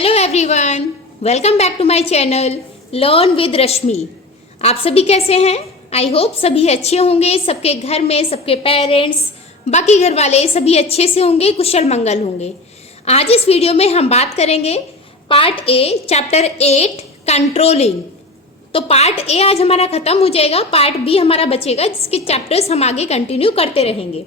Hello everyone, welcome back to my channel learn with Rashmi. आप सभी कैसे हैं? आई होप सभी अच्छे होंगे, सबके घर में सबके पेरेंट्स बाकी घर वाले सभी अच्छे से होंगे, कुशल मंगल होंगे। आज इस वीडियो में हम बात करेंगे पार्ट ए चैप्टर 8 कंट्रोलिंग। तो पार्ट ए आज हमारा ख़त्म हो जाएगा, पार्ट बी हमारा बचेगा जिसके चैप्टर्स हम आगे कंटिन्यू करते रहेंगे।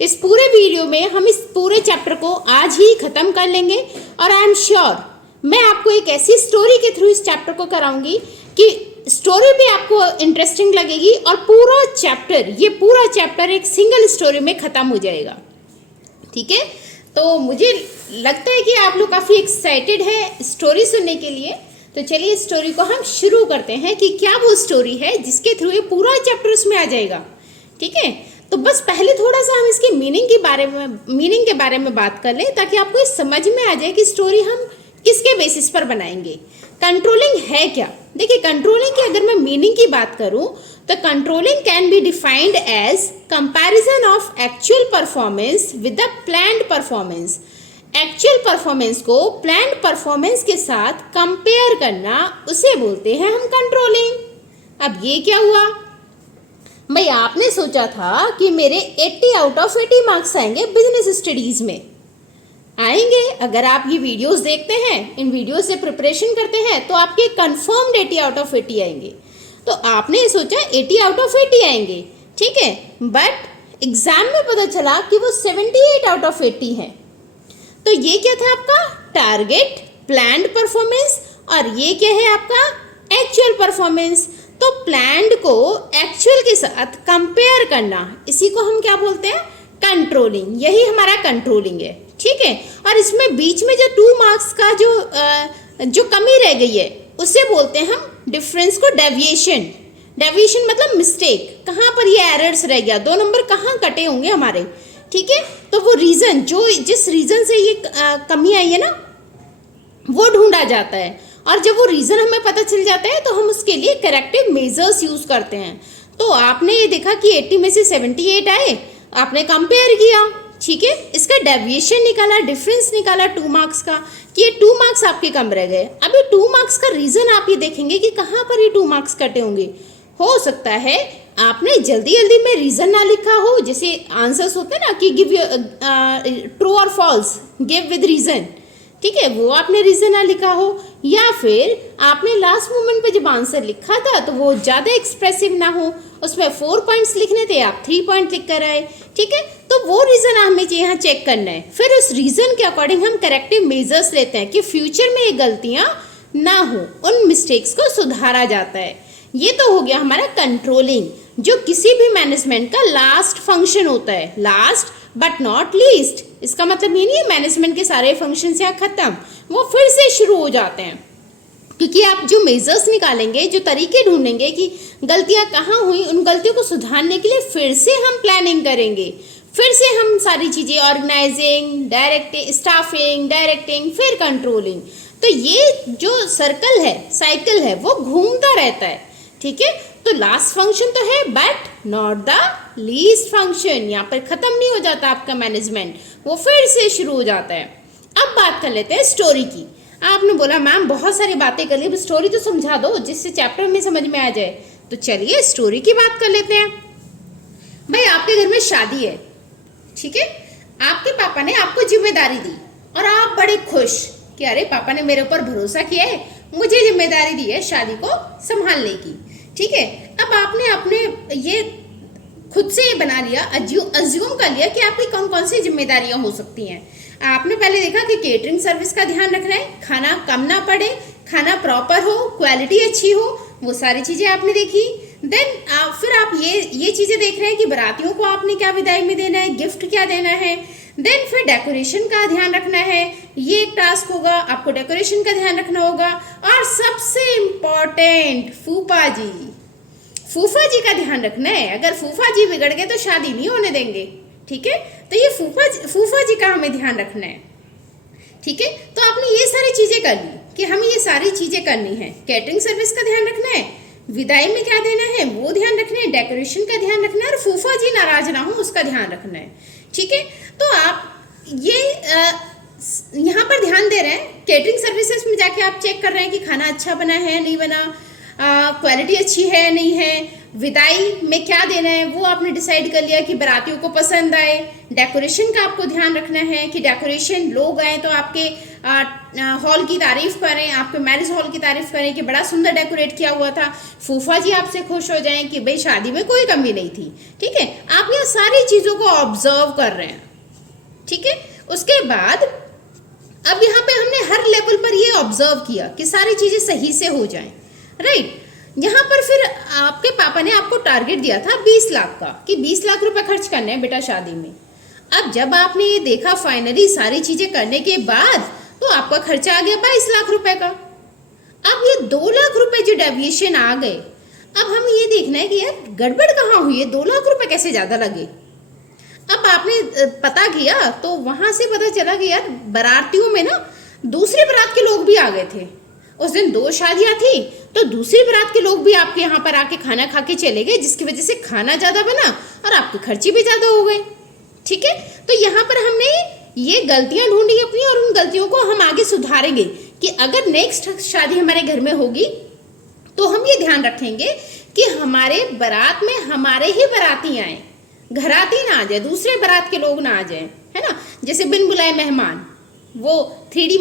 इस पूरे वीडियो में हम इस पूरे चैप्टर को आज ही ख़त्म कर लेंगे और आई एम श्योर मैं आपको एक ऐसी स्टोरी के थ्रू इस चैप्टर को कराऊंगी कि स्टोरी भी आपको इंटरेस्टिंग लगेगी और ये पूरा चैप्टर एक सिंगल स्टोरी में ख़त्म हो जाएगा। ठीक है, तो मुझे लगता है कि आप लोग काफ़ी एक्साइटेड है स्टोरी सुनने के लिए। तो चलिए इस स्टोरी को हम शुरू करते हैं कि क्या वो स्टोरी है जिसके थ्रू ये पूरा चैप्टर उसमें आ जाएगा। ठीक है, तो बस पहले थोड़ा सा हम इसकी मीनिंग के बारे में बात कर लें ताकि आपको ये समझ में आ जाए कि स्टोरी हम किसके बेसिस पर बनाएंगे। कंट्रोलिंग है क्या? देखिए, कंट्रोलिंग की अगर मैं मीनिंग की बात करूं तो controlling can be defined as comparison of actual performance with the planned performance. Actual performance को प्लान्ड परफॉर्मेंस के साथ कंपेयर करना, उसे बोलते हैं हम कंट्रोलिंग। अब ये क्या हुआ भाई? आपने सोचा था कि मेरे 80 आउट ऑफ 80 मार्क्स आएंगे बिजनेस स्टडीज में। आएंगे, अगर आप ये वीडियोस देखते हैं, इन वीडियो से प्रिपरेशन करते हैं तो आपके कंफर्म्ड 80 आउट ऑफ 80 आएंगे। तो आपने ये सोचा 80 आउट ऑफ 80 आएंगे, ठीक है, बट एग्जाम में पता चला कि वो 78 आउट ऑफ 80 है। तो ये क्या था आपका टारगेट प्लान्ड परफॉर्मेंस और ये क्या है आपका एक्चुअल परफॉर्मेंस। तो प्लान्ड को एक्चुअल के साथ कंपेयर करना, इसी को हम क्या बोलते हैं? कंट्रोलिंग। यही हमारा कंट्रोलिंग है। ठीक है, और इसमें बीच में जो 2 मार्क्स का जो कमी रह गई है उसे बोलते हैं हम डिफरेंस को डेविएशन। डेविएशन मतलब मिस्टेक, कहाँ पर ये एरर्स रह गया, 2 नंबर कहाँ कटे होंगे हमारे। ठीक है, तो वो रीज़न जिस रीज़न से ये कमी आई है ना, वो ढूंढा जाता है और जब वो रीज़न हमें पता चल जाता है तो हम उसके लिए करेक्टिव मेजर्स यूज़ करते हैं। तो आपने ये देखा कि 80 में से 78 आए, आपने कंपेयर किया, ठीक है, इसका डेविएशन निकाला, डिफरेंस निकाला 2 मार्क्स का कि ये 2 मार्क्स आपके कम रह गए। अब ये 2 मार्क्स का रीज़न आप ये देखेंगे कि कहाँ पर ये 2 मार्क्स कटे होंगे। हो सकता है आपने जल्दी जल्दी में रीज़न ना लिखा हो, जैसे आंसर्स होते हैं ना कि गिव ट्रू और फॉल्स, गिव विद रीज़न, ठीक है, वो आपने रीज़न ना लिखा हो, या फिर आपने लास्ट मोमेंट पे जब आंसर लिखा था तो वो ज़्यादा एक्सप्रेसिव ना हो, उसमें 4 पॉइंट्स लिखने थे, आप 3 पॉइंट लिख कर आए। ठीक है, तो वो रीज़न हमें यहाँ चेक करना है। फिर उस रीज़न के अकॉर्डिंग हम करेक्टिव मेजर्स लेते हैं कि फ्यूचर में ये गलतियाँ ना हो, उन मिस्टेक्स को सुधारा जाता है। ये तो हो गया हमारा कंट्रोलिंग, जो किसी भी मैनेजमेंट का लास्ट फंक्शन होता है, लास्ट बट नॉट लीस्ट। इसका मतलब ये नहीं है मैनेजमेंट के सारे फंक्शन यहाँ खत्म, वो फिर से शुरू हो जाते हैं, क्योंकि आप जो मेजर्स निकालेंगे, जो तरीके ढूंढेंगे कि गलतियाँ कहाँ हुई, उन गलतियों को सुधारने के लिए फिर से हम प्लानिंग करेंगे, फिर से हम सारी चीज़ें ऑर्गेनाइजिंग, डायरेक्टिंग, स्टाफिंग, डायरेक्टिंग, फिर कंट्रोलिंग। तो ये जो सर्कल है, साइकिल है, वो घूमता रहता है। ठीक है, तो लास्ट फंक्शन तो है but not the least function. यहाँ पर ख़त्म नहीं हो जाता आपका मैनेजमेंट, वो फिर से शुरू हो जाता है। अब बात कर लेते हैं स्टोरी की। आपने बोला मैम बहुत सारी बातें कर ली, अब स्टोरी तो समझा दो जिससे चैप्टर में समझ में आ जाए। तो चलिए स्टोरी की बात कर लेते हैं। भाई आपके घर में शादी है, ठीक है, आपके पापा ने आपको जिम्मेदारी दी और आप बड़े खुश कि अरे पापा ने मेरे ऊपर भरोसा किया है, मुझे जिम्मेदारी दी है शादी को संभालने की। ठीक है, अब आपने अपने ये खुद से बना लिया, अज्यूम कर लिया कि आपकी कौन कौन सी जिम्मेदारियां हो सकती हैं। आपने पहले देखा कि केटरिंग सर्विस का ध्यान रखना है, खाना कम ना पड़े, खाना प्रॉपर हो, क्वालिटी अच्छी हो, वो सारी चीज़ें आपने देखी। देन फिर आप ये चीज़ें देख रहे हैं कि बारातियों को आपने क्या विदाई में देना है, गिफ्ट क्या देना है। देन फिर डेकोरेशन का ध्यान रखना है, ये एक टास्क होगा, आपको डेकोरेशन का ध्यान रखना होगा। और सबसे इम्पॉर्टेंट फूफा जी का ध्यान रखना है। अगर फूफा जी बिगड़ गए तो शादी नहीं होने देंगे। ठीक है, तो ये फूफा जी का हमें ध्यान रखना है। ठीक है, तो आपने ये सारी चीज़ें कर ली कि हमें ये सारी चीज़ें करनी है। कैटरिंग सर्विस का ध्यान रखना है, विदाई में क्या देना है वो ध्यान रखना है, डेकोरेशन का ध्यान रखना है और फूफा जी नाराज ना हो उसका ध्यान रखना है। ठीक है, तो आप ये यहाँ पर ध्यान दे रहे हैं, केटरिंग सर्विसेज में जाके आप चेक कर रहे हैं कि खाना अच्छा बना है नहीं बना, क्वालिटी अच्छी है नहीं है, विदाई में क्या देना है वो आपने डिसाइड कर लिया कि बारातियों को पसंद आए। डेकोरेशन का आपको ध्यान रखना है कि डेकोरेशन लोग आए तो आपके हॉल की तारीफ करें, आपके मैरिज हॉल की तारीफ करें कि बड़ा सुंदर डेकोरेट किया हुआ था, फूफा जी आपसे खुश हो जाएं कि भाई शादी में कोई कमी नहीं थी। ठीक है, आप ये सारी चीज़ों को ऑब्जर्व कर रहे हैं। ठीक है, उसके बाद अब यहाँ पे हमने हर लेवल पर ये ऑब्जर्व किया कि सारी चीज़ें सही से हो जाएं। राइट, यहाँ पर फिर आपके पापा ने आपको टारगेट दिया था 20 लाख का कि 20 लाख रुपए खर्च करने हैं बेटा शादी में। अब जब आपने ये देखा फाइनली सारी चीज़ें करने के बाद तो आपका खर्चा आ गया 22 लाख रुपए का। अब ये 2 लाख रुपए जो डेविएशन आ गए, अब हमें ये देखना है कि यार गड़बड़ कहाँ हुई है, 2 लाख रुपए कैसे ज़्यादा लगे। अब आपने पता किया तो वहां से पता चला कि यार बारातियों में ना दूसरी बारात के लोग भी आ गए थे। उस दिन 2 शादियां थी तो दूसरी बारात के लोग भी आपके यहाँ पर आके खाना खा के चले गए, जिसकी वजह से खाना ज़्यादा बना और आपके खर्चे भी ज़्यादा हो गए। ठीक है, तो यहाँ पर हमने ये गलतियां ढूंढी अपनी और उन गलतियों को हम आगे सुधारेंगे कि अगर नेक्स्ट शादी हमारे घर में होगी तो हम ये ध्यान रखेंगे कि हमारे बारात में हमारे ही बाराती आए, घराती ना आ जाए, दूसरे बारात के लोग ना आ जाए, है ना। जैसे बिन बुलाए मेहमान, वो 3D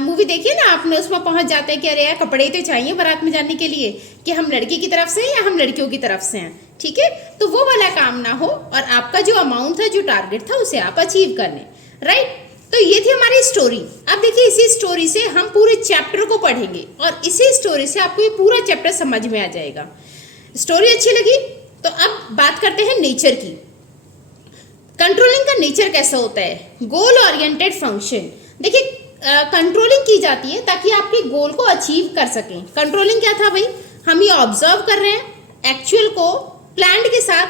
मूवी देखिए ना आपने, उसमें पहुंच जाते हैं कि अरे यार कपड़े तो चाहिए बारात में जाने के लिए कि हम लड़की की तरफ से हैं या हम लड़कियों की तरफ से हैं। ठीक है, तो वो वाला काम ना हो और आपका जो अमाउंट था, जो टारगेट था, उसे आप अचीव कर लें। राइट, तो ये थी हमारी स्टोरी। अब देखिए इसी स्टोरी से हम पूरे चैप्टर को पढ़ेंगे और इसी स्टोरी से आपको ये पूरा चैप्टर समझ में आ जाएगा। स्टोरी अच्छी लगी तो अब बात करते हैं नेचर की। कंट्रोलिंग का नेचर कैसा होता है? Goal oriented function. देखिए कंट्रोलिंग की जाती है ताकि आपके गोल को अचीव कर सकें। कंट्रोलिंग क्या था भाई? हम ये ऑब्जर्व कर रहे हैं एक्चुअल को प्लान्ड के साथ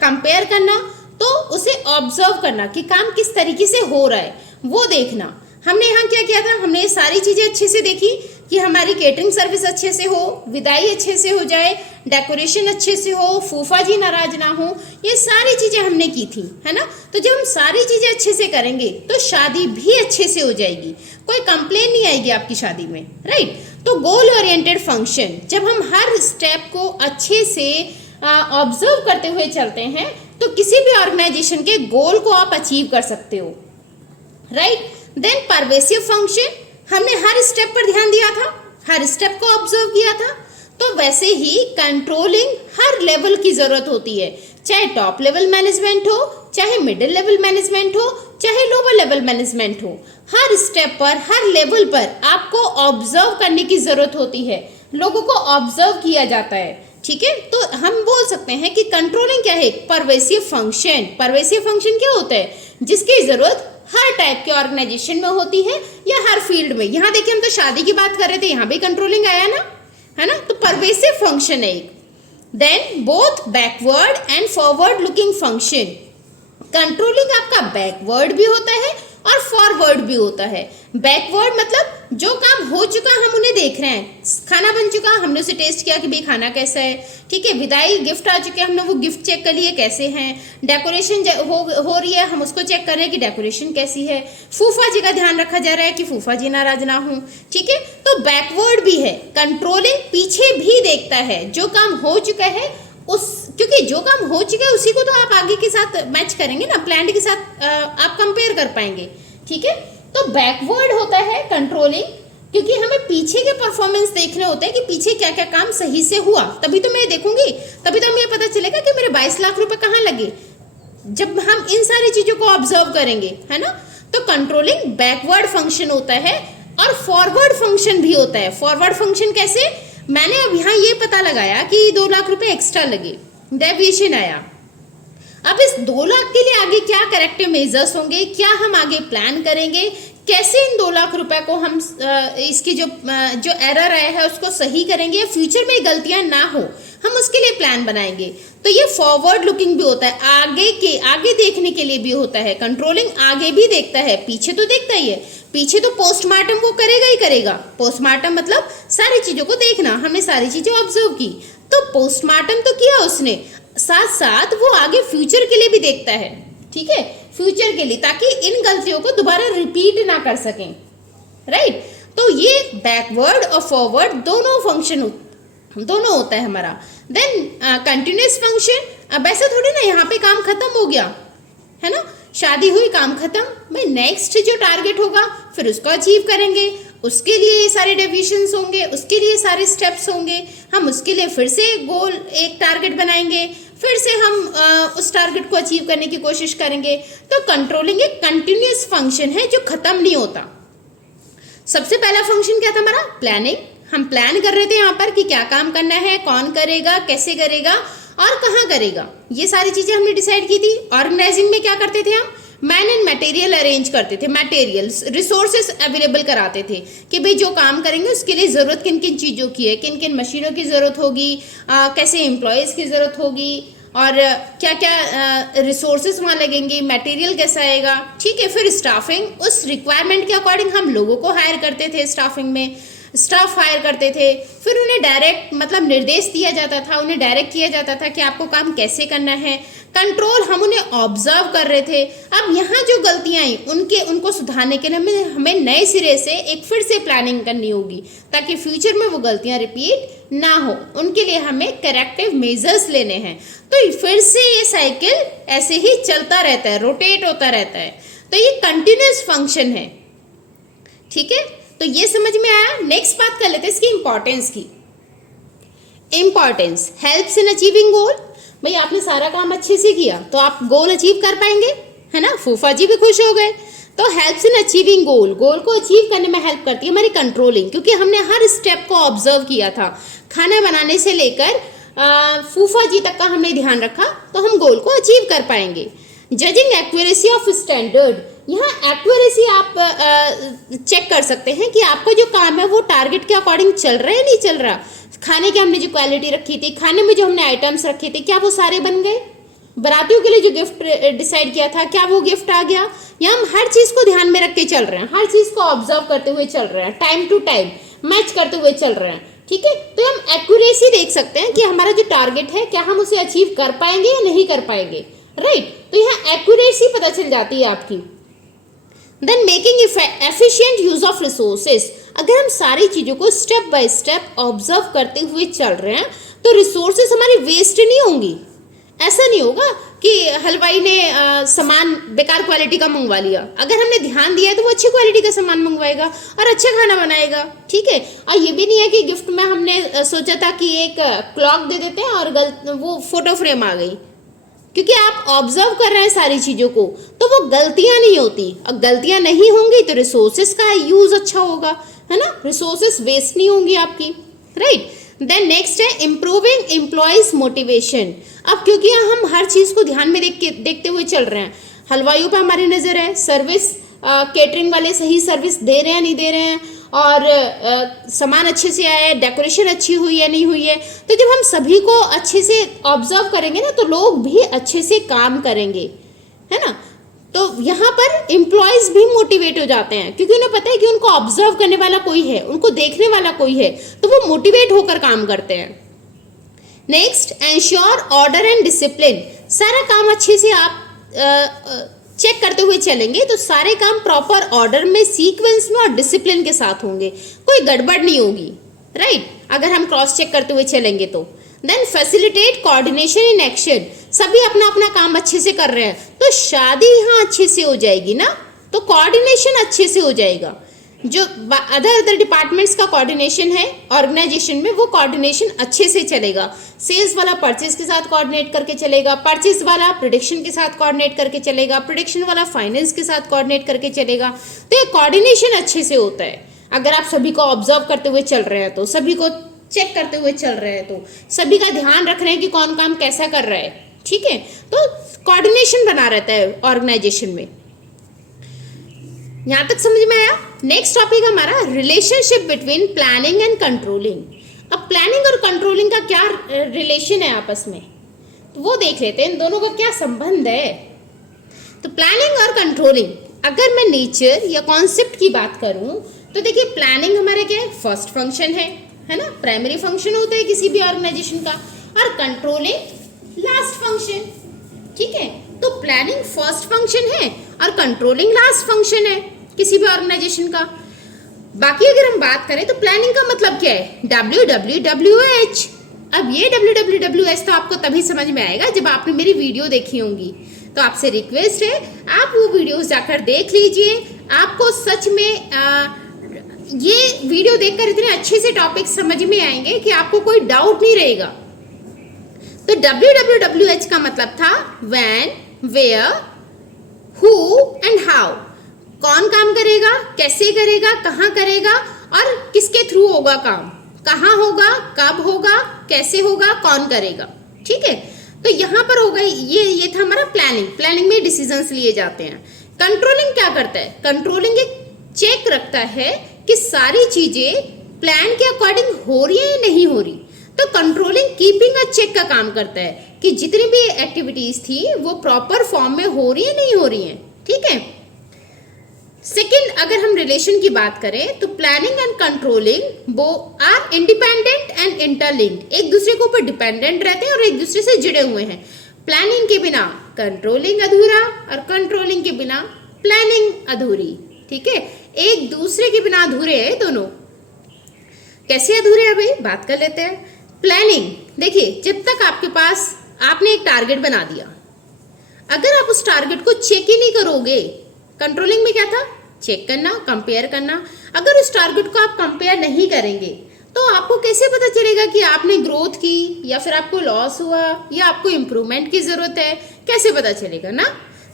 कंपेयर करना, तो उसे ऑब्जर्व करना कि काम किस तरीके से हो रहा है वो देखना। हमने यहाँ क्या किया था? हमने ये सारी चीज़ें अच्छे से देखी कि हमारी केटरिंग सर्विस अच्छे से हो, विदाई अच्छे से हो जाए, डेकोरेशन अच्छे से हो, फूफा जी नाराज ना हो, ये सारी चीज़ें हमने की थी, है ना। तो जब हम सारी चीज़ें अच्छे से करेंगे तो शादी भी अच्छे से हो जाएगी, कोई कंप्लेन नहीं आएगी आपकी शादी में। राइट, तो गोल ओरिएंटेड फंक्शन, जब हम हर स्टेप को अच्छे से ऑब्जर्व करते हुए चलते हैं तो किसी भी ऑर्गेनाइजेशन के गोल को आप अचीव कर सकते हो। राइट, देन परवेसिव फंक्शन, हमने हर स्टेप पर ध्यान दिया था, हर स्टेप को ऑब्जर्व किया था। तो वैसे ही कंट्रोलिंग हर लेवल की जरूरत होती है, चाहे टॉप लेवल मैनेजमेंट हो, चाहे मिडिल लेवल मैनेजमेंट हो, चाहे लोअर लेवल मैनेजमेंट हो। हर स्टेप पर, हर लेवल पर आपको ऑब्जर्व करने की जरूरत होती है, लोगों को ऑब्जर्व किया जाता है। ठीक है, तो हम बोल सकते हैं कि कंट्रोलिंग क्या है? Pervasive function. परवेसिव फंक्शन क्या होता है? जिसकी जरूरत हर टाइप के ऑर्गेनाइजेशन में होती है या हर फील्ड में। यहाँ देखिए हम तो शादी की बात कर रहे थे, यहाँ भी कंट्रोलिंग आया ना, है ना। तो परवेसिव फंक्शन है एक। Then both backward and forward looking function. Controlling आपका बैकवर्ड भी होता है और फॉरवर्ड भी होता है। बैकवर्ड मतलब जो काम हो चुका हम उन्हें देख रहे हैं, खाना बन चुका हमने उसे टेस्ट किया कि भाई खाना कैसा है। ठीक है, विदाई गिफ्ट आ चुके हमने वो गिफ्ट चेक कर लिए कैसे हैं। डेकोरेशन हो रही है, हम उसको चेक कर रहे हैं कि डेकोरेशन कैसी है। फूफा जी का ध्यान रखा जा रहा है कि फूफा जी नाराज ना हो। ठीक है, तो बैकवर्ड भी है। कंट्रोलिंग पीछे भी देखता है, जो काम हो चुका है उस, क्योंकि जो काम हो चुका है उसी को तो आप आगे के साथ मैच करेंगे ना, प्लान के साथ आप कंपेयर कर पाएंगे। ठीक है, तो बैकवर्ड होता है कंट्रोलिंग, क्योंकि हमें पीछे के परफॉर्मेंस देखने होते हैं कि पीछे क्या क्या काम सही से हुआ, तभी तो मैं देखूंगी, तभी तो मुझे पता चलेगा कि मेरे 22 लाख रुपए कहाँ लगे, जब हम इन सारी चीजों को ऑब्जर्व करेंगे, है ना। तो कंट्रोलिंग बैकवर्ड फंक्शन होता है और फॉरवर्ड फंक्शन भी होता है। फॉरवर्ड फंक्शन कैसे? मैंने अब यहाँ ये पता लगाया कि 2 लाख रुपए एक्स्ट्रा लगे, डेविएशन आया। अब इस 2 लाख के लिए आगे क्या करेक्टिव मेजर्स होंगे, क्या हम आगे प्लान करेंगे, कैसे इन 2 लाख रुपए को हम इसकी जो एरर आया है उसको सही करेंगे, या फ्यूचर में गलतियां ना हो, हम उसके लिए प्लान बनाएंगे। तो ये फॉरवर्ड लुकिंग भी होता है, आगे देखने के लिए भी होता है। कंट्रोलिंग आगे भी देखता है, पीछे तो देखता ही है। पीछे तो पोस्टमार्टम वो करेगा ही करेगा। पोस्टमार्टम मतलब सारी चीजों को देखना, हमने सारी चीजें ऑब्जर्व की, तो पोस्टमार्टम तो किया उसने, साथ साथ वो आगे फ्यूचर के लिए भी देखता है। ठीक है, फ्यूचर के लिए, ताकि इन गलतियों को दोबारा रिपीट ना कर सकें, राइट। तो ये बैकवर्ड और फॉरवर्ड दोनों फंक्शन दोनों होता है हमारा। देन कंटिन्यूस फंक्शन, अब ऐसा थोड़ी ना यहाँ पे काम खत्म हो गया है ना, शादी हुई काम खत्म, भाई नेक्स्ट जो टारगेट होगा फिर उसको अचीव करेंगे, उसके लिए ये सारे डेविएशंस होंगे, उसके लिए सारे स्टेप्स होंगे, हम उसके लिए फिर से गोल एक टारगेट बनाएंगे, फिर से हम उस टारगेट को अचीव करने की कोशिश करेंगे। तो कंट्रोलिंग एक कंटिन्यूस फंक्शन है जो खत्म नहीं होता। सबसे पहला फंक्शन क्या था हमारा, प्लानिंग। हम प्लान कर रहे थे यहाँ पर कि क्या काम करना है, कौन करेगा, कैसे करेगा और कहाँ करेगा, ये सारी चीजें हमने डिसाइड की थी। ऑर्गेनाइजिंग में क्या करते थे हम, मैन एंड मटेरियल अरेंज करते थे, मटेरियल्स रिसोर्सेस अवेलेबल कराते थे कि भाई जो काम करेंगे उसके लिए ज़रूरत किन किन चीज़ों की है, किन किन मशीनों की ज़रूरत होगी, कैसे एम्प्लॉयज़ की ज़रूरत होगी और क्या क्या रिसोर्सेज वहाँ लगेंगे, मटेरियल कैसा आएगा, ठीक है। फिर स्टाफिंग, उस रिक्वायरमेंट के अकॉर्डिंग हम लोगों को हायर करते थे, स्टाफिंग में स्टाफ हायर करते थे। फिर उन्हें डायरेक्ट मतलब निर्देश दिया जाता था, उन्हें डायरेक्ट किया जाता था कि आपको काम कैसे करना है। कंट्रोल, हम उन्हें ऑब्जर्व कर रहे थे। अब यहाँ जो गलतियाँ आई उनको सुधारने के लिए हमें नए सिरे से एक फिर से प्लानिंग करनी होगी ताकि फ्यूचर में वो गलतियाँ रिपीट ना हो। उनके लिए हमें करेक्टिव मेजर्स लेने हैं। तो फिर से ये साइकिल ऐसे ही चलता रहता है, रोटेट होता रहता है। तो ये कंटिन्यूस फंक्शन है, ठीक है। तो ये समझ में आया। नेक्स्ट बात कर लेते हैं इसकी इंपॉर्टेंस की। इंपॉर्टेंस हेल्प्स इन अचीविंग गोल। भाई आपने सारा काम अच्छे से किया तो आप गोल अचीव कर पाएंगे, है ना। फूफा जी भी खुश हो गए। तो हेल्प्स इन अचीविंग गोल, गोल को अचीव करने में हेल्प करती है हमारी कंट्रोलिंग, क्योंकि हमने हर स्टेप को ऑब्जर्व किया था। खाना बनाने से लेकर फूफा जी तक का हमने ध्यान रखा, तो हम गोल को अचीव कर पाएंगे। जजिंग एक्यूरेसी ऑफ स्टैंडर्ड, यहाँ एक्यूरेसी आप चेक कर सकते हैं कि आपका जो काम है वो टारगेट के अकॉर्डिंग चल रहा है नहीं चल रहा। खाने की हमने जो क्वालिटी रखी थी, खाने में जो हमने आइटम्स रखे थे, क्या वो सारे बन गए। बारातियों के लिए जो गिफ्ट डिसाइड किया था, क्या वो गिफ्ट आ गया। यहाँ हम हर चीज़ को ध्यान में रख के चल रहे हैं, हर चीज़ को ऑब्जर्व करते हुए चल रहे हैं, टाइम टू टाइम मैच करते हुए चल रहे हैं, ठीक है। तो हम एक्यूरेसी देख सकते हैं कि हमारा जो टारगेट है क्या हम उसे अचीव कर पाएंगे या नहीं कर पाएंगे, राइट। तो यहाँ एक्यूरेसी पता चल जाती है आपकी। Then making efficient use of resources, अगर हम सारी चीज़ों को स्टेप बाय स्टेप ऑब्जर्व करते हुए चल रहे हैं तो रिसोर्सेज हमारी वेस्ट नहीं होंगी। ऐसा नहीं होगा कि हलवाई ने सामान बेकार क्वालिटी का मंगवा लिया, अगर हमने ध्यान दिया है तो वो अच्छी क्वालिटी का सामान मंगवाएगा और अच्छा खाना बनाएगा, ठीक है। और ये भी नहीं है कि गिफ्ट में हमने सोचा था कि एक क्लॉक दे देते हैं और वो फोटो फ्रेम आ गई, क्योंकि आप ऑब्जर्व कर रहे हैं सारी चीज़ों को, तो वो गलतियां नहीं होती। और गलतियां नहीं होंगी तो रिसोर्सेज का यूज अच्छा होगा, है ना, रिसोर्सेज वेस्ट नहीं होंगी आपकी, राइट। देन नेक्स्ट है इम्प्रूविंग एम्प्लॉयज मोटिवेशन। अब क्योंकि हम हर चीज़ को ध्यान में देखते हुए चल रहे हैं, हलवाइयों पर हमारी नज़र है, सर्विस केटरिंग वाले सही सर्विस दे रहे हैं नहीं दे रहे हैं, और सामान अच्छे से आया है, डेकोरेशन अच्छी हुई है नहीं हुई है। तो जब हम सभी को अच्छे से ऑब्जर्व करेंगे ना तो लोग भी अच्छे से काम करेंगे, है ना। तो यहाँ पर एम्प्लॉयज़ भी मोटिवेट हो जाते हैं क्योंकि उन्हें पता है कि उनको ऑब्जर्व करने वाला कोई है, उनको देखने वाला कोई है, तो वो मोटिवेट होकर काम करते हैं। Next ensure order and discipline, सारा काम अच्छे से आप चेक करते हुए चलेंगे तो सारे काम प्रॉपर ऑर्डर में, सीक्वेंस में और डिसिप्लिन के साथ होंगे, कोई गड़बड़ नहीं होगी, राइट, अगर हम क्रॉस चेक करते हुए चलेंगे तो। Then facilitate coordination in action, सभी अपना अपना काम अच्छे से कर रहे हैं तो शादी यहाँ अच्छे से हो जाएगी ना, तो कोऑर्डिनेशन अच्छे से हो जाएगा। जो अदर डिपार्टमेंट्स का कोऑर्डिनेशन है ऑर्गेनाइजेशन में, वो कोऑर्डिनेशन अच्छे से चलेगा। सेल्स वाला परचेज के साथ कोऑर्डिनेट करके चलेगा, परचेज वाला प्रोडक्शन के साथ कोऑर्डिनेट करके चलेगा, प्रोडक्शन वाला फाइनेंस के साथ कोऑर्डिनेट करके चलेगा। तो ये कोऑर्डिनेशन अच्छे से होता है अगर आप सभी को ऑब्जर्व करते हुए चल रहे हैं, तो सभी को चेक करते हुए चल रहे हैं, तो सभी का ध्यान रख रहे हैं कि कौन काम कैसा कर रहा है, ठीक है। तो कोऑर्डिनेशन बना रहता है ऑर्गेनाइजेशन में। यहाँ तक समझ में आया। नेक्स्ट टॉपिक हमारा relationship between planning and controlling. अब प्लानिंग और कंट्रोलिंग का क्या रिलेशन है आपस में, तो वो देख लेते हैं, इन दोनों का क्या संबंध है। तो प्लानिंग और कंट्रोलिंग, अगर मैं नेचर या कॉन्सेप्ट की बात करूं तो देखिए प्लानिंग हमारे क्या है, फर्स्ट फंक्शन है ना, प्राइमरी फंक्शन होता है किसी भी ऑर्गेनाइजेशन का, और कंट्रोलिंग लास्ट फंक्शन, ठीक है। तो प्लानिंग फर्स्ट फंक्शन है और कंट्रोलिंग लास्ट फंक्शन है किसी भी ऑर्गेनाइजेशन का। बाकी अगर हम बात करें तो प्लानिंग का मतलब क्या है, WWWH। अब ये WWWH तो आपको तभी समझ में आएगा जब आपने मेरी वीडियो देखी होंगी। तो आपसे रिक्वेस्ट है आप वो वीडियोस जाकर देख लीजिए, आपको सच में ये वीडियो देखकर इतने अच्छे से टॉपिक समझ में आएंगे कि आपको कोई डाउट नहीं रहेगा। तो WWWH का मतलब था when, where, who and how. कौन काम करेगा, कैसे करेगा, कहाँ करेगा और किसके थ्रू होगा काम, कहाँ होगा, कब होगा, कैसे होगा, कौन करेगा। ठीक है, तो यहाँ पर होगा ये था हमारा प्लानिंग। प्लानिंग में डिसीजंस लिए जाते हैं। कंट्रोलिंग क्या करता है, कंट्रोलिंग एक चेक रखता है कि सारी चीजें प्लान के अकॉर्डिंग हो रही है या नहीं हो रही। तो कंट्रोलिंग कीपिंग अ चेक का काम करता है कि जितनी भी एक्टिविटीज थी वो प्रॉपर फॉर्म में हो रही है नहीं हो रही है। ठीक है, सेकंड अगर हम रिलेशन की बात करें तो प्लानिंग एंड कंट्रोलिंग वो आर इंडिपेंडेंट एंड इंटरलिंक्ड, एक दूसरे के ऊपर डिपेंडेंट रहते हैं और एक दूसरे से जुड़े हुए हैं। प्लानिंग के बिना कंट्रोलिंग अधूरा और कंट्रोलिंग के बिना प्लानिंग अधूरी। ठीक है, एक दूसरे के बिना अधूरे हैं दोनों। कैसे अधूरे हैं भाई, बात कर लेते हैं। प्लानिंग देखिए, जब तक आपके पास आपने एक टारगेट बना दिया, अगर आप उस टारगेट को चेक ही नहीं करोगे, कंट्रोलिंग में क्या था, चेक करना, कंपेयर करना। अगर उस टारगेट को आप कंपेयर नहीं करेंगे तो आपको कैसे पता चलेगा कि आपने ग्रोथ की या फिर आपको लॉस हुआ या आपको इम्प्रूवमेंट की जरूरत है, कैसे पता चलेगा ना।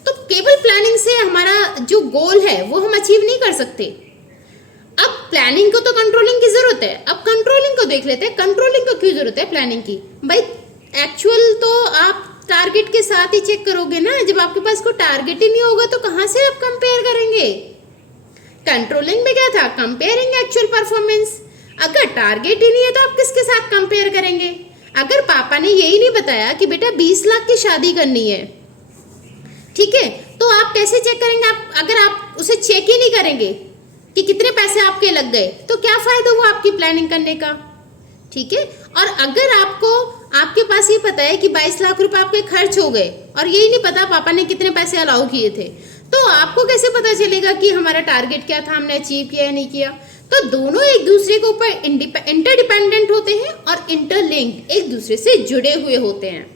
तो केवल प्लानिंग से हमारा जो गोल है वो हम अचीव नहीं कर सकते। अब प्लानिंग को तो कंट्रोलिंग की जरूरत है, अब कंट्रोलिंग को देख लेते हैं। कंट्रोलिंग को क्यों जरूरत है प्लानिंग की भाई, एक्चुअल तो आप टारगेट के साथ ही चेक करोगे ना। जब आपके पास कोई टारगेट ही नहीं होगा तो कहां से आप कंपेयर करेंगे। कंट्रोलिंग में क्या था, कंपेयरिंग एक्चुअल परफॉर्मेंस। अगर टारगेट ही नहीं है तो आप किसके साथ कंपेयर करेंगे। अगर पापा ने यही नहीं बताया कि बेटा 20 लाख की शादी करनी है, ठीक है, तो आप कैसे चेक करेंगे। आप अगर आप उसे चेक ही नहीं करेंगे कि कितने पैसे आपके लग गए तो क्या फायदा हुआ आपकी प्लानिंग करने का। ठीक है, और अगर आपके पास ये पता है कि 22 लाख रुपए आपके खर्च हो गए और यही नहीं पता पापा ने कितने पैसे अलाउ किए थे, तो आपको कैसे पता चलेगा कि हमारा टारगेट क्या था, हमने अचीव किया या नहीं किया। तो दोनों एक दूसरे के ऊपर इंटरडिपेंडेंट होते हैं और इंटरलिंक्ड, एक दूसरे से जुड़े हुए होते हैं।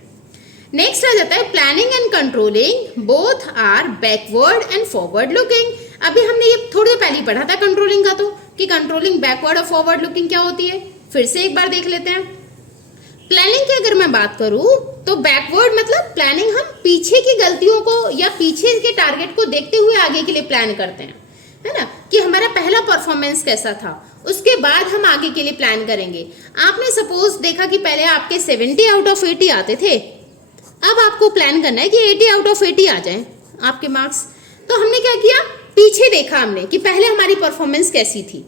नेक्स्ट आ जाता है planning and controlling both are backward and forward looking. अभी हमने ये थोड़ी देर पहले पढ़ा था कंट्रोलिंग का, तो कि कंट्रोलिंग बैकवर्ड और फॉरवर्ड लुकिंग क्या होती है, फिर से एक बार देख लेते हैं। प्लानिंग की अगर मैं बात करूं तो बैकवर्ड मतलब प्लानिंग हम पीछे की गलतियों को या पीछे के टारगेट को देखते हुए आगे के लिए प्लान करते हैं, है ना, कि हमारा पहला परफॉर्मेंस कैसा था, उसके बाद हम आगे के लिए प्लान करेंगे। आपने सपोज देखा कि पहले आपके 70 आउट ऑफ 80 आते थे, अब आपको प्लान करना है कि 80 आउट ऑफ 80 आ जाए आपके मार्क्स। तो हमने क्या किया, पीछे देखा हमने कि पहले हमारी परफॉर्मेंस कैसी थी।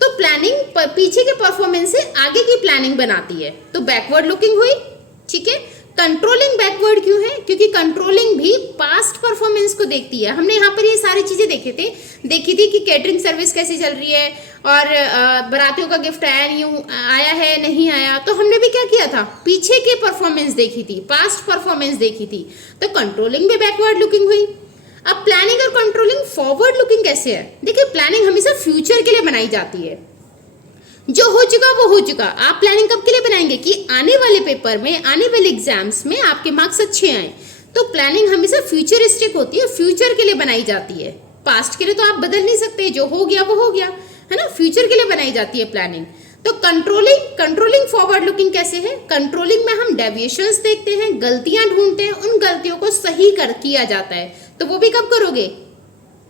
तो प्लानिंग पीछे के परफॉर्मेंस से आगे की प्लानिंग बनाती है, तो बैकवर्ड लुकिंग हुई। ठीक है, कंट्रोलिंग बैकवर्ड क्यों है, क्योंकि कंट्रोलिंग भी पास्ट परफॉर्मेंस को देखती है। हमने यहाँ पर ये सारी चीजें देखी थी कि कैटरिंग सर्विस कैसी चल रही है और बारातियों का गिफ्ट आया है नहीं आया। तो हमने भी क्या किया था, पीछे की परफॉर्मेंस देखी थी, पास्ट परफॉर्मेंस देखी थी। तो कंट्रोलिंग भी बैकवर्ड लुकिंग हुई। अब प्लानिंग और कंट्रोलिंग फॉरवर्ड लुकिंग कैसे है, देखिए प्लानिंग हमेशा फ्यूचर के लिए बनाई जाती है, जो हो चुका वो हो चुका। आप प्लानिंग कब के लिए बनाएंगे कि आने वाले पेपर में, आने वाले एग्जाम्स में आपके मार्क्स अच्छे आए। तो प्लानिंग हमेशा फ्यूचरिस्टिक होती है, फ्यूचर के लिए बनाई जाती है। पास्ट के लिए तो आप बदल नहीं सकते, जो हो गया वो हो गया, है ना, फ्यूचर के लिए बनाई जाती है प्लानिंग। तो कंट्रोलिंग फॉरवर्ड लुकिंग कैसे है, कंट्रोलिंग में हम डेविएशंस देखते हैं, गलतियां ढूंढते हैं, उन गलतियों को सही किया जाता है। तो वो भी कब करोगे,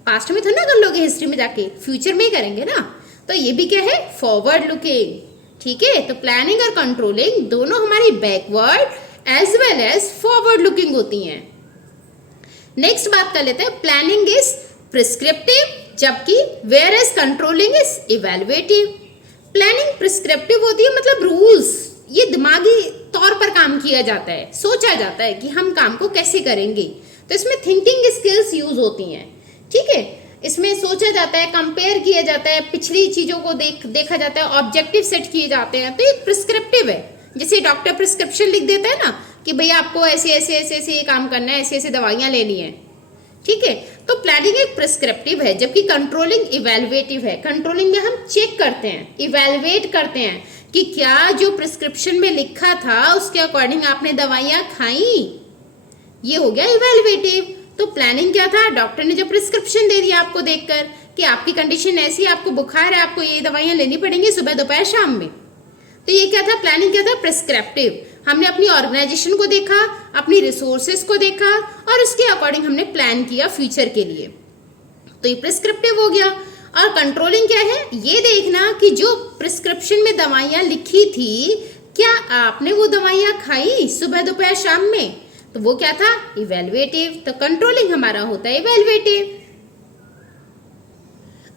पास्ट में तो ना कर लोगे, हिस्ट्री में जाके, फ्यूचर में ही करेंगे ना। तो ये भी क्या है, फॉरवर्ड लुकिंग। ठीक है, तो प्लानिंग और कंट्रोलिंग दोनों हमारी backward as well as forward looking होती हैं। नेक्स्ट बात कर लेते हैं, प्लानिंग इज प्रिस्क्रिप्टिव जबकि whereas controlling is evaluative. Planning prescriptive होती है, मतलब रूल्स, ये दिमागी तौर पर काम किया जाता है, सोचा जाता है कि हम काम को कैसे करेंगे। तो इसमें थिंकिंग स्किल्स यूज होती हैं। ठीक है, इसमें सोचा जाता है, कंपेयर किया जाता है, पिछली चीजों को देखा जाता है, ऑब्जेक्टिव सेट किए जाते हैं। तो ये प्रिस्क्रिप्टिव है। जैसे डॉक्टर प्रिस्क्रिप्शन लिख देता है ना कि भैया आपको ऐसे ऐसे ऐसे ऐसे ये काम करना है, ऐसे ऐसे दवाइयाँ लेनी है, ठीक है। तो प्लानिंग एक प्रिस्क्रिप्टिव है, जबकि कंट्रोलिंग इवेलुएटिव है। कंट्रोलिंग में हम चेक करते हैं, इवेलुएट करते हैं कि क्या जो प्रिस्क्रिप्शन में लिखा था उसके अकॉर्डिंग आपने दवाइयाँ खाई, ये हो गया इवेलुएटिव। तो प्लानिंग क्या था, डॉक्टर ने जो प्रिस्क्रिप्शन दे दिया आपको देखकर कि आपकी कंडीशन ऐसी है, आपको बुखार है, आपको ये दवाइयाँ लेनी पड़ेंगी सुबह दोपहर शाम में। तो ये क्या था, प्लानिंग क्या था, प्रिस्क्रिप्टिव। हमने अपनी ऑर्गेनाइजेशन को देखा, अपनी रिसोर्सेज को देखा और उसके अकॉर्डिंग हमने प्लान किया फ्यूचर के लिए, तो ये प्रिस्क्रिप्टिव हो गया। और कंट्रोलिंग क्या है, ये देखना कि जो प्रिस्क्रिप्शन में दवाइयाँ लिखी थी क्या आपने वो दवाइयाँ खाई सुबह दोपहर शाम में, तो वो क्या था, इवेलुएटिव। तो कंट्रोलिंग हमारा होता है इवेलुएटिव।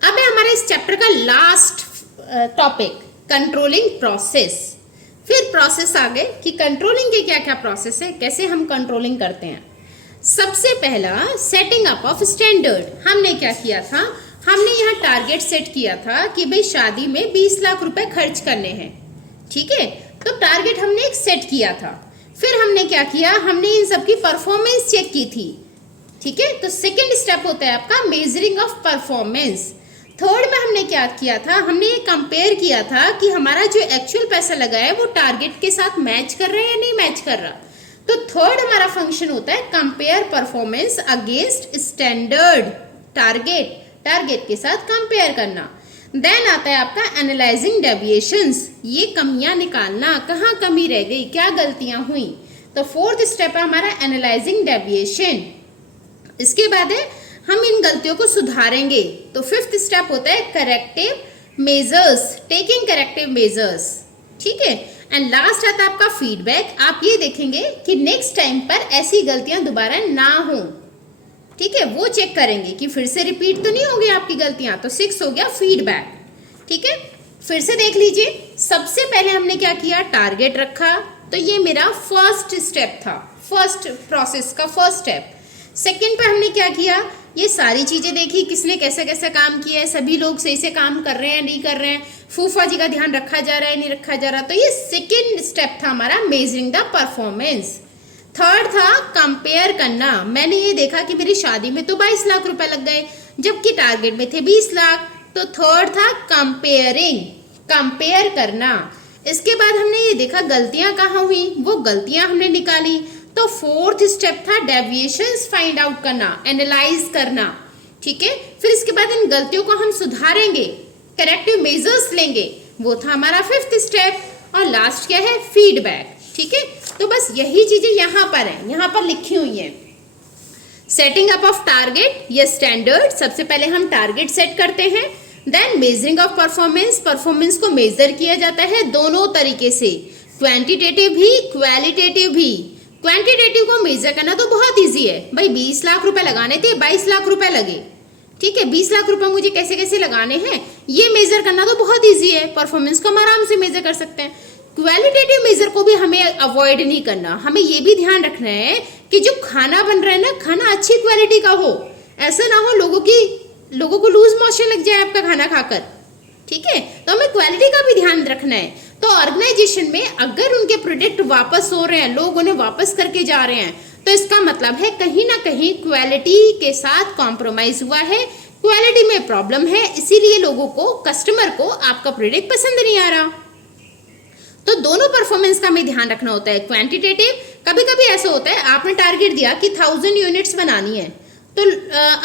अब है हमारे इस चैप्टर का लास्ट टॉपिक, कंट्रोलिंग प्रोसेस। फिर प्रोसेस आ गए कि कंट्रोलिंग के क्या क्या प्रोसेस है, कैसे हम कंट्रोलिंग करते हैं। सबसे पहला सेटिंग अप ऑफ स्टैंडर्ड। हमने क्या किया था, हमने यहाँ टारगेट सेट किया था कि भाई शादी में 20 लाख रुपए खर्च करने हैं, ठीक है। तो टारगेट हमने एक सेट किया था। फिर हमने क्या किया, हमने इन सबकी परफॉर्मेंस चेक की थी, ठीक है। तो सेकेंड स्टेप होता है आपका मेजरिंग ऑफ परफॉर्मेंस। थर्ड में हमने क्या किया था, हमने ये कंपेयर किया था कि हमारा जो एक्चुअल पैसा लगा है वो टारगेट के साथ मैच कर रहा है या नहीं मैच कर रहा। तो थर्ड हमारा फंक्शन होता है compare performance against standard target, target के साथ कंपेयर करना। देन आता है आपका एनालाइजिंग डेविएशंस, ये कमियां निकालना, कहाँ कमी रह गई, क्या गलतियां हुई। तो फोर्थ स्टेप है हमारा एनालाइजिंग डेविएशन। इसके बाद है हम इन गलतियों को सुधारेंगे। तो फिफ्थ स्टेप होता है corrective measures, taking corrective measures, ठीक है। एंड लास्ट आता है आपका फीडबैक। आप ये देखेंगे कि नेक्स्ट टाइम पर ऐसी गलतियां दोबारा ना हो, ठीक है, वो चेक करेंगे कि फिर से रिपीट तो नहीं होगी आपकी गलतियां। तो 6 हो गया फीडबैक, ठीक है। फिर से देख लीजिए, सबसे पहले हमने क्या किया, टारगेट रखा, तो ये मेरा फर्स्ट स्टेप था, फर्स्ट प्रोसेस का फर्स्ट स्टेप। सेकंड पे हमने क्या किया, ये सारी चीजें देखी, किसने कैसे कैसे काम किया है, सभी लोग सही से काम कर रहे हैं नहीं कर रहे हैं, फूफा जी का ध्यान रखा जा रहा है नहीं रखा जा रहा। तो ये सेकंड स्टेप था हमारा मेजरिंग द परफॉर्मेंस। थर्ड था कंपेयर करना। मैंने ये देखा कि मेरी शादी में तो 22 लाख रुपए लग गए जबकि टारगेट में थे 20 लाख। तो थर्ड था कंपेयरिंग, कंपेयर करना। इसके बाद हमने ये देखा गलतियां कहाँ हुई, वो गलतियां हमने निकाली। तो फोर्थ स्टेप था डेविएशंस फाइंड आउट करना, एनालाइज करना, ठीक है। फिर इसके बाद इन गलतियों को हम सुधारेंगे, करेक्टिव मेजर्स लेंगे, वो था हमारा फिफ्थ स्टेप। और लास्ट क्या है, फीडबैक, ठीक है। तो बस यही चीजें यहाँ पर है, यहाँ पर लिखी हुई है। सेटिंग अप ऑफ टारगेट या स्टैंडर्ड, सबसे पहले हम टारगेट सेट करते हैं। Then measuring of performance, performance को मेजर किया जाता है दोनों तरीके से, क्वांटिटेटिव भी क्वालिटेटिव भी। क्वांटिटेटिव को मेजर करना तो बहुत इजी है, भाई 20 लाख रुपए लगाने थे 22 लाख रुपए लगे, ठीक है। 20 लाख रुपए मुझे कैसे कैसे लगाने हैं ये मेजर करना तो बहुत इजी है, परफॉर्मेंस को हम आराम से मेजर कर सकते हैं। क्वालिटेटिव मेजर को भी हमें अवॉइड नहीं करना, हमें ये भी ध्यान रखना है कि जो खाना बन रहा है ना, खाना अच्छी क्वालिटी का हो, ऐसा ना हो लोगों को लूज मोशन लग जाए आपका खाना खाकर, ठीक है। तो हमें क्वालिटी का भी ध्यान रखना है। तो ऑर्गेनाइजेशन में अगर उनके प्रोडक्ट वापस हो रहे हैं, लोग उन्हें वापस करके जा रहे हैं, तो इसका मतलब है कहीं ना कहीं क्वालिटी के साथ कॉम्प्रोमाइज हुआ है, क्वालिटी में प्रॉब्लम है, इसीलिए लोगों को, कस्टमर को आपका प्रोडक्ट पसंद नहीं आ रहा। तो दोनों परफॉर्मेंस का हमें ध्यान रखना होता है। क्वांटिटेटिव, कभी कभी ऐसा होता है आपने टारगेट दिया कि 1000 यूनिट्स बनानी है, तो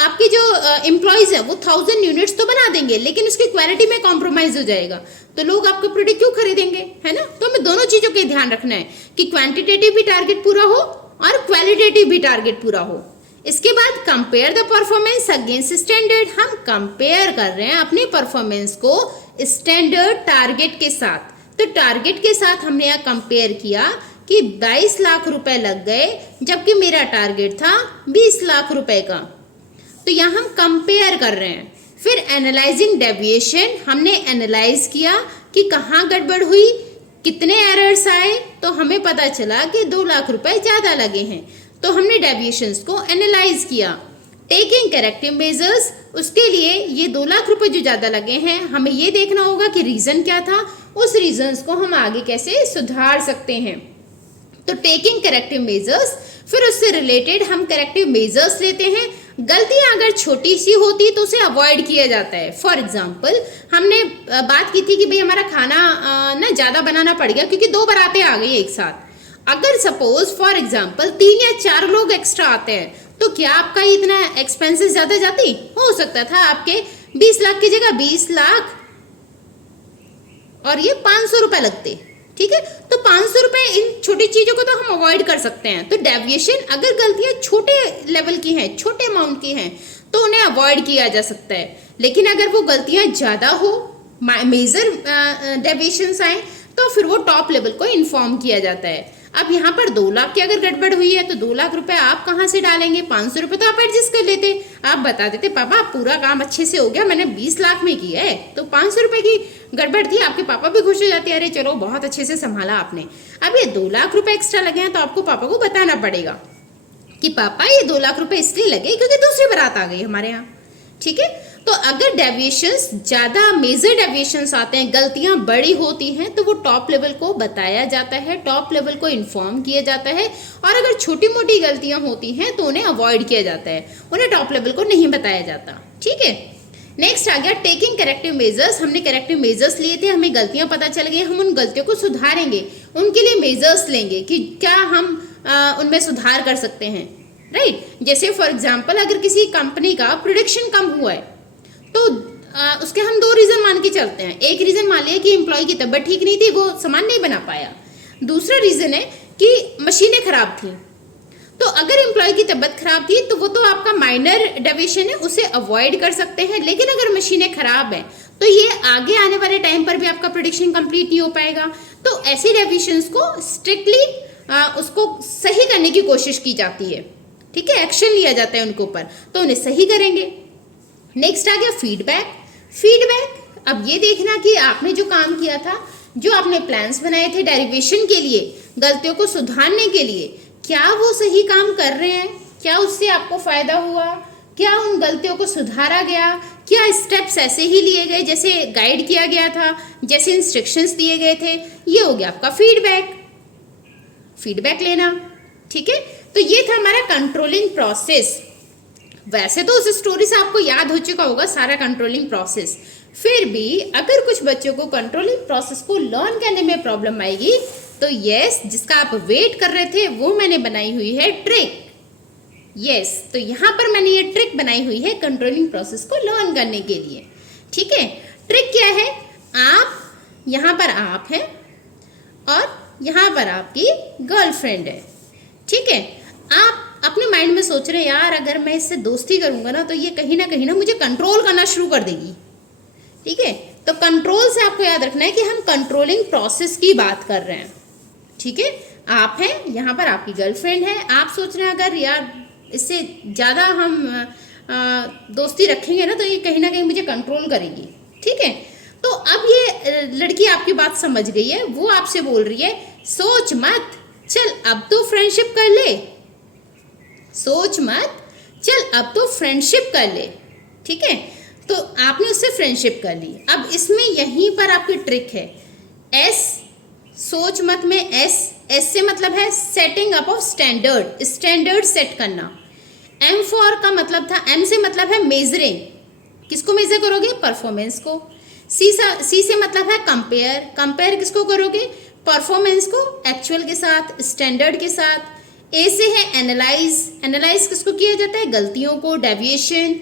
आपके जो एम्प्लॉयज है वो 1000 यूनिट्स तो बना देंगे, लेकिन उसकी क्वालिटी में कॉम्प्रोमाइज हो जाएगा, तो लोग आपका प्रोडक्ट क्यों खरीदेंगे, है ना। तो हमें दोनों चीजों का ध्यान रखना है कि क्वांटिटेटिव भी टारगेट पूरा हो और क्वालिटेटिव भी टारगेट पूरा हो। इसके बाद compare the performance against standard, हम कंपेयर कर रहे हैं अपनी परफॉर्मेंस को स्टैंडर्ड टारगेट के साथ। तो टारगेट के साथ हमने यहाँ कंपेयर किया कि 22 लाख रुपए लग गए जबकि मेरा टारगेट था 20 लाख रुपए का, तो यहाँ हम कंपेयर कर रहे हैं। फिर एनालाइजिंग डेविएशन, हमने एनालाइज किया कि कहाँ गड़बड़ हुई, कितने एरर्स आए, तो हमें पता चला कि 2 लाख रुपए ज़्यादा लगे हैं, तो हमने डेविएशंस को एनालाइज किया। टेकिंग करेक्टिव मेजर्स, उसके लिए ये 2 लाख रुपए जो ज़्यादा लगे हैं हमें ये देखना होगा कि रीज़न क्या था, उस रीजंस को हम आगे कैसे सुधार सकते हैं, तो टेकिंग करेक्टिव मेजर्स, फिर उससे रिलेटेड हम करेक्टिव मेजर्स लेते हैं। गलतियां अगर छोटी सी होती तो उसे अवॉइड किया जाता है। फॉर एग्जाम्पल हमने बात की थी कि भाई हमारा खाना ना ज़्यादा बनाना पड़ गया क्योंकि 2 बारातें आ गई एक साथ। अगर सपोज फॉर एग्जाम्पल 3 या 4 लोग एक्स्ट्रा आते हैं तो क्या आपका इतना एक्सपेंसेस ज़्यादा जाती? हो सकता था आपके 20 लाख की जगह 20 लाख और ये 500 रुपए लगते। ठीक है, तो 500 रुपए इन छोटी चीजों को तो हम अवॉइड कर सकते हैं। तो डेविएशन, अगर गलतियां छोटे लेवल की हैं, छोटे अमाउंट की हैं, तो उन्हें अवॉइड किया जा सकता है। लेकिन अगर वो गलतियां ज्यादा हो, मेजर डेविएशंस आए, तो फिर वो टॉप लेवल को इन्फॉर्म किया जाता है। अब यहाँ पर 2 लाख की अगर गड़बड़ हुई है तो 2 लाख रुपए आप कहाँ से डालेंगे? 500 रुपए तो आप एडजस्ट कर लेते, आप बता देते पापा पूरा काम अच्छे से हो गया, मैंने 20 लाख में किया है, तो 500 रुपए की गड़बड़ थी, आपके पापा भी खुश हो जाते, अरे चलो बहुत अच्छे से संभाला आपने। अब ये 2 लाख रुपए एक्स्ट्रा लगे हैं तो आपको पापा को बताना पड़ेगा कि पापा ये 2 लाख रुपए इसलिए लगे क्योंकि दूसरी बारात आ गई हमारे यहाँ। ठीक है, तो अगर डेविएशंस ज्यादा, मेजर डेविएशंस आते हैं, गलतियां बड़ी होती हैं, तो वो टॉप लेवल को बताया जाता है, टॉप लेवल को इन्फॉर्म किया जाता है। और अगर छोटी मोटी गलतियां होती हैं तो उन्हें अवॉइड किया जाता है, उन्हें टॉप लेवल को नहीं बताया जाता। ठीक है, नेक्स्ट आ गया टेकिंग करेक्टिव मेजर्स। हमने करेक्टिव मेजर्स लिए थे, हमें गलतियां पता चल गई, हम उन गलतियों को सुधारेंगे, उनके लिए मेजर्स लेंगे कि क्या हम उनमें सुधार कर सकते हैं। राइट, जैसे फॉर एग्जाम्पल अगर किसी कंपनी का प्रोडक्शन कम हुआ है तो उसके हम 2 रीजन मान के चलते हैं। एक रीजन मान लिया कि एम्प्लॉय की तबीयत ठीक नहीं थी, वो सामान नहीं बना पाया। दूसरा रीजन है कि मशीनें खराब थी। तो अगर एम्प्लॉय की तबीयत खराब थी तो वो तो आपका माइनर डेविएशन है, उसे अवॉइड कर सकते हैं। लेकिन अगर मशीनें खराब है तो ये आगे आने वाले टाइम पर भी आपका प्रोडक्शन कंप्लीट नहीं हो पाएगा। तो ऐसे डेविएशंस को स्ट्रिक्टली उसको सही करने की कोशिश की जाती है। ठीक है, एक्शन लिया जाता है उनके ऊपर, तो उन्हें सही करेंगे। नेक्स्ट आ गया फीडबैक। फीडबैक, अब ये देखना कि आपने जो काम किया था, जो आपने प्लान्स बनाए थे डेरिवेशन के लिए, गलतियों को सुधारने के लिए, क्या वो सही काम कर रहे हैं? क्या उससे आपको फायदा हुआ? क्या उन गलतियों को सुधारा गया? क्या स्टेप्स ऐसे ही लिए गए जैसे गाइड किया गया था, जैसे इंस्ट्रक्शंस दिए गए थे? ये हो गया आपका फीडबैक, फीडबैक लेना। ठीक है, तो ये था हमारा कंट्रोलिंग प्रोसेस। वैसे तो उस स्टोरी से आपको याद हो चुका होगा सारा कंट्रोलिंग प्रोसेस, फिर भी अगर कुछ बच्चों को कंट्रोलिंग प्रोसेस को लर्न करने में प्रॉब्लम आएगी तो यस, जिसका आप वेट कर रहे थे वो मैंने बनाई हुई है ट्रिक। यस, तो यहाँ पर मैंने ये ट्रिक बनाई हुई है कंट्रोलिंग प्रोसेस को लर्न करने के लिए। ठीक है, ट्रिक क्या है? आप यहाँ पर आप हैं और यहाँ पर आपकी गर्लफ्रेंड है। ठीक है, आप अपने माइंड में सोच रहे हैं यार अगर मैं इससे दोस्ती करूंगा ना तो ये कहीं ना मुझे कंट्रोल करना शुरू कर देगी। ठीक है, तो कंट्रोल से आपको याद रखना है कि हम कंट्रोलिंग प्रोसेस की बात कर रहे हैं। ठीक है, आप हैं, यहाँ पर आपकी गर्लफ्रेंड है, आप सोच रहे हैं अगर यार इससे ज़्यादा हम दोस्ती रखेंगे ना तो ये कहीं ना कहीं मुझे कंट्रोल करेगी। ठीक है, तो अब ये लड़की आपकी बात समझ गई है, वो आपसे बोल रही है सोच मत, चल अब तो फ्रेंडशिप कर ले, सोच मत, चल अब तो फ्रेंडशिप कर ले। ठीक है, तो आपने उससे फ्रेंडशिप कर ली। अब इसमें यहीं पर आपकी ट्रिक है, एस, सोच मत में एस, एस से मतलब है setting up of standard, standard set करना। एम फॉर का मतलब था, एम से मतलब है मेजरिंग, किसको मेजर करोगे? परफॉर्मेंस को। सी से मतलब है कंपेयर, कंपेयर किसको करोगे? परफॉर्मेंस को एक्चुअल के साथ, स्टैंडर्ड के साथ। ए से है एनालाइज, एनालाइज किसको किया जाता है? गलतियों को, डेविएशन।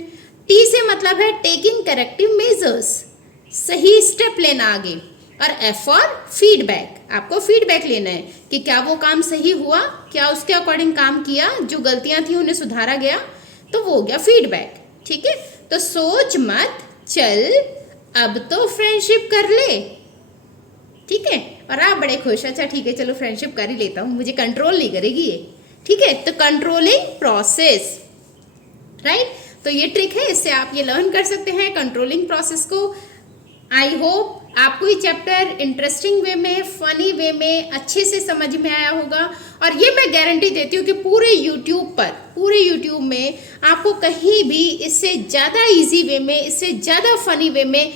टी से मतलब है टेकिंग करेक्टिव मेजर्स, सही स्टेप लेना आगे। और एफ फॉर फीडबैक, आपको फीडबैक लेना है कि क्या वो काम सही हुआ, क्या उसके अकॉर्डिंग काम किया, जो गलतियां थी उन्हें सुधारा गया, तो वो हो गया फीडबैक। ठीक है, तो सोच मत, चल अब तो फ्रेंडशिप कर ले। ठीक है, और आप बड़े खुश, अच्छा ठीक है चलो फ्रेंडशिप कर ही लेता हूँ, मुझे कंट्रोल नहीं करेगी ये। ठीक है, तो कंट्रोलिंग प्रोसेस, राइट। तो ये ट्रिक है, इससे आप ये लर्न कर सकते हैं कंट्रोलिंग प्रोसेस को। आई होप आपको ये चैप्टर इंटरेस्टिंग वे में, फनी वे में अच्छे से समझ में आया होगा। और ये मैं गारंटी देती हूँ कि पूरे यूट्यूब में आपको कहीं भी इससे ज़्यादा इजी वे में, इससे ज़्यादा फनी वे में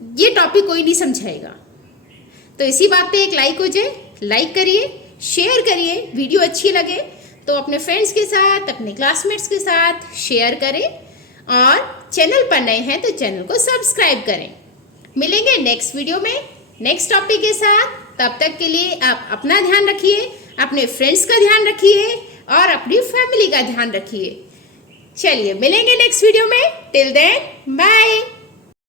ये टॉपिक कोई नहीं समझाएगा। तो इसी बात पे एक लाइक हो जाए, लाइक करिए, शेयर करिए। वीडियो अच्छी लगे तो अपने फ्रेंड्स के साथ, अपने क्लासमेट्स के साथ शेयर करें और चैनल पर नए हैं तो चैनल को सब्सक्राइब करें। मिलेंगे नेक्स्ट वीडियो में नेक्स्ट टॉपिक के साथ। तब तक के लिए आप अपना ध्यान रखिए, अपने फ्रेंड्स का ध्यान रखिए और अपनी फैमिली का ध्यान रखिए। चलिए मिलेंगे नेक्स्ट वीडियो में। Till then bye.